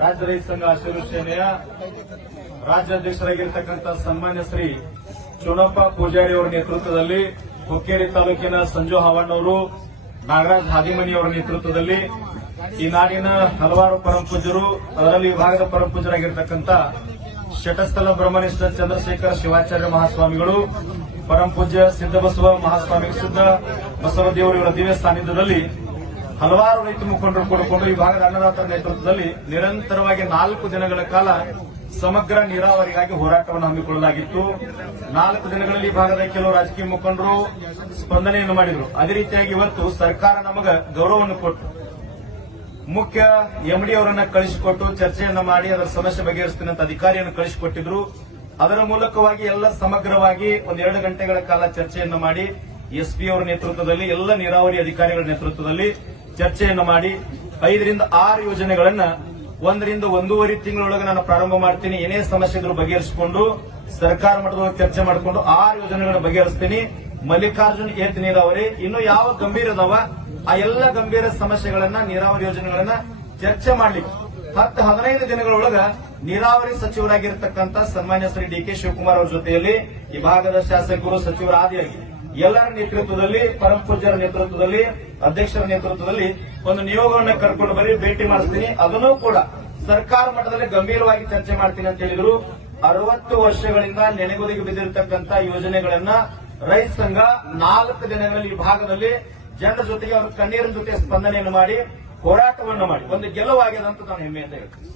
ರಾಜ್ಯ ರೈತ ಸಂಘ ಹಸಿರು ಸೇನೆಯ ರಾಜ್ಯಾಧ್ಯಕ್ಷರಾಗಿರ್ತಕ್ಕಂಥ ಸನ್ಮಾನ್ಯ ಶ್ರೀ ಚುನಪ್ಪ ಪೂಜಾರಿ ಅವರ ನೇತೃತ್ವದಲ್ಲಿ ಹುಕ್ಕೇರಿ ತಾಲೂಕಿನ ಸಂಜು ಹಾವಣ್ಣವರು, ನಾಗರಾಜ್ ಹಾದಿಮನಿ ಅವರ ನೇತೃತ್ವದಲ್ಲಿ ಈ ನಾಡಿನ ಹಲವಾರು ಪರಮಪೂಜ್ಯರು, ಅದರಲ್ಲಿ ವಿಭಾಗದ ಪರಮಪೂಜ್ಯರಾಗಿರ್ತಕ್ಕಂಥ ಶಟಸ್ಥಲ ಬ್ರಹ್ಮನಿಷ್ಠ ಚಂದ್ರಶೇಖರ ಶಿವಾಚಾರ್ಯ ಮಹಾಸ್ವಾಮಿಗಳು, ಪರಮಪೂಜ್ಯ ಸಿದ್ದಬಸವ ಮಹಾಸ್ವಾಮಿ ಸಿದ್ದ ಬಸವದೇವರು ಇವರ ದಿವ್ಯ ಸಾನ್ನಿಧ್ಯದಲ್ಲಿ ಹಲವಾರು ರೈತ ಮುಖಂಡರು ಕೂಡಿಕೊಂಡು ಈ ಭಾಗದ ಅನ್ನದಾತರ ನೇತೃತ್ವದಲ್ಲಿ ನಿರಂತರವಾಗಿ 4 ದಿನಗಳ ಕಾಲ ಸಮಗ್ರ ನೀರಾವರಿಗಾಗಿ ಹೋರಾಟವನ್ನು ಹಮ್ಮಿಕೊಳ್ಳಲಾಗಿತ್ತು. 4 ದಿನಗಳಲ್ಲಿ ಈ ಭಾಗದ ಕೆಲವು ರಾಜಕೀಯ ಮುಖಂಡರು ಸ್ಪಂದನೆಯನ್ನು ಮಾಡಿದರು. ಅದೇ ರೀತಿಯಾಗಿ ಇವತ್ತು ಸರ್ಕಾರ ನಮಗ ಗೌರವವನ್ನು ಕೊಟ್ಟು ಮುಖ್ಯ ಎಂಡಿ ಅವರನ್ನ ಕಳಿಸಿಕೊಟ್ಟು ಚರ್ಚೆಯನ್ನ ಮಾಡಿ ಅದರ ಸಮಸ್ಯೆ ಬಗೆಹರಿಸ್ತೀನಿ ಅಂತ ಅಧಿಕಾರಿಯನ್ನು ಕಳಿಸಿಕೊಟ್ಟಿದ್ರು. ಅದರ ಮೂಲಕವಾಗಿ ಎಲ್ಲ ಸಮಗ್ರವಾಗಿ 1-2 ಗಂಟೆಗಳ ಕಾಲ ಚರ್ಚೆಯನ್ನು ಮಾಡಿ ಎಸ್ಪಿ ಅವರ ನೇತೃತ್ವದಲ್ಲಿ ಎಲ್ಲ ನೀರಾವರಿ ಅಧಿಕಾರಿಗಳ ನೇತೃತ್ವದಲ್ಲಿ ಚರ್ಚೆಯನ್ನು ಮಾಡಿ 5 ರಿಂದ 6 ಯೋಜನೆಗಳನ್ನ 1 ರಿಂದ 1.5 ತಿಂಗಳೊಳಗೆ ನಾನು ಪ್ರಾರಂಭ ಮಾಡ್ತೀನಿ. ಏನೇ ಸಮಸ್ಯೆ ಇದ್ರೂ ಬಗೆಹರಿಸಿಕೊಂಡು ಸರ್ಕಾರ ಮಟ್ಟದೊಳಗೆ ಚರ್ಚೆ ಮಾಡಿಕೊಂಡು 6 ಯೋಜನೆಗಳನ್ನು ಬಗೆಹರಿಸ್ತೀನಿ. ಮಲ್ಲಿಕಾರ್ಜುನ್ ಏತ್ ನೀರಾವರಿ ಇನ್ನು ಯಾವ ಗಂಭೀರ ಅದಾವ ಆ ಎಲ್ಲ ಗಂಭೀರ ಸಮಸ್ಯೆಗಳನ್ನ ನೀರಾವರಿ ಯೋಜನೆಗಳನ್ನ ಚರ್ಚೆ ಮಾಡ್ಲಿಕ್ಕೆ 10-15 ದಿನಗಳೊಳಗ ನೀರಾವರಿ ಸಚಿವರಾಗಿರ್ತಕ್ಕಂಥ ಸನ್ಮಾನ್ಯ ಶ್ರೀ ಡಿ.ಕೆ. ಶಿವಕುಮಾರ್ ಅವರ ಜೊತೆಯಲ್ಲಿ ಈ ಭಾಗದ ಶಾಸಕರು, ಸಚಿವರ ಆದಿಯಾಗಿ ಎಲ್ಲರ ನೇತೃತ್ವದಲ್ಲಿ, ಪರಮಪೂಜ್ಯರ ನೇತೃತ್ವದಲ್ಲಿ, ಅಧ್ಯಕ್ಷರ ನೇತೃತ್ವದಲ್ಲಿ ಒಂದು ನಿಯೋಗವನ್ನು ಕರ್ಕೊಂಡು ಬರೀ ಭೇಟಿ ಮಾಡಿಸ್ತೀನಿ. ಅದನ್ನೂ ಕೂಡ ಸರ್ಕಾರ ಮಟ್ಟದಲ್ಲಿ ಗಂಭೀರವಾಗಿ ಚರ್ಚೆ ಮಾಡ್ತೀನಿ ಅಂತ ಹೇಳಿದ್ರು. 60 ವರ್ಷಗಳಿಂದ ನೆನೆಗುದಿಗೆ ಬಿದ್ದಿರತಕ್ಕಂಥ ಯೋಜನೆಗಳನ್ನ ರೈತ ಸಂಘ 4 ದಿನಗಳಲ್ಲಿ ಈ ಭಾಗದಲ್ಲಿ ಜನರ ಜೊತೆಗೆ ಅವರ ಕಣ್ಣೀರಿನ ಜೊತೆ ಸ್ಪಂದನೆಯನ್ನು ಮಾಡಿ ಹೋರಾಟವನ್ನು ಮಾಡಿ ಒಂದು ಗೆಲುವಾಗಿದೆ ಅಂತ ನಾನು ಹೆಮ್ಮೆಯಿಂದ ಹೇಳ್ತೀನಿ.